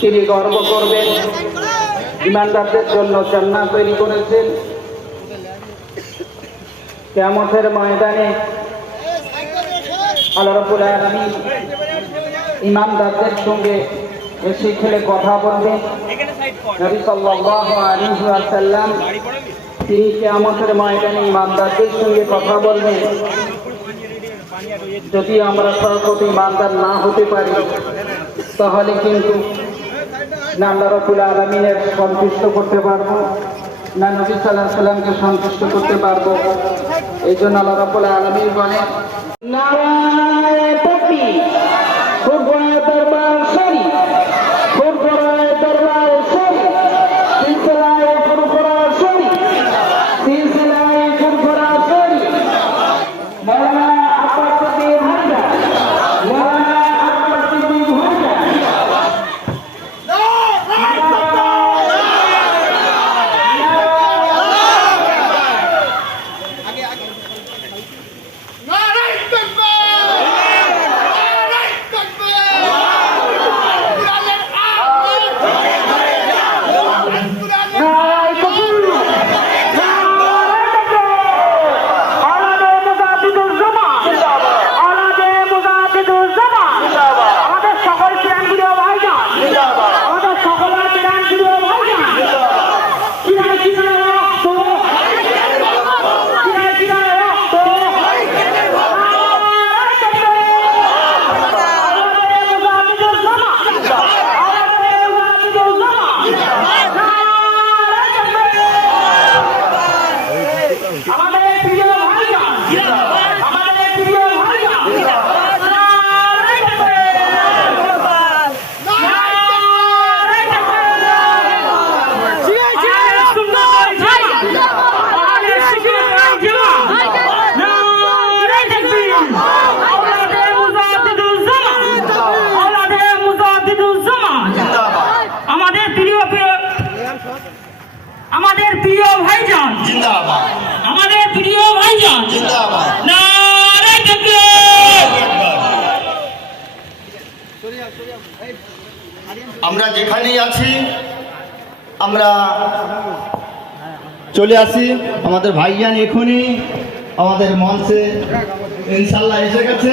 তিনি গর্ব করবেন। ইমানদারদের জন্য জান্নাত তৈরি করেছেন। কেয়ামতের ময়দানে আল্লাহ রাব্বুল আলামিন ইমানদারদের সঙ্গে এসে খেলে কথা বলবেন। নবী ওয়াসাল্লাম তিনি কেয়ামতের ময়দানে ইমানদারদের সঙ্গে কথা বলবেন। যদি আমরা সরকত ইমানদার না হতে পারি, তাহলে কিন্তু না আল্লাহ রবুল আলমিনের সন্তুষ্ট করতে পারব। না নবী সাল্লাহ সাল্লামকে সন্তুষ্ট করতে পারব। এই জন্য আল্লাহ রাবুল আলমী বলে আমরা যেখানেই আছি আমরা চলে আসি। আমাদের ভাইয়ান এখনই আমাদের মঞ্চে ইনশাল্লাহ এসে গেছে।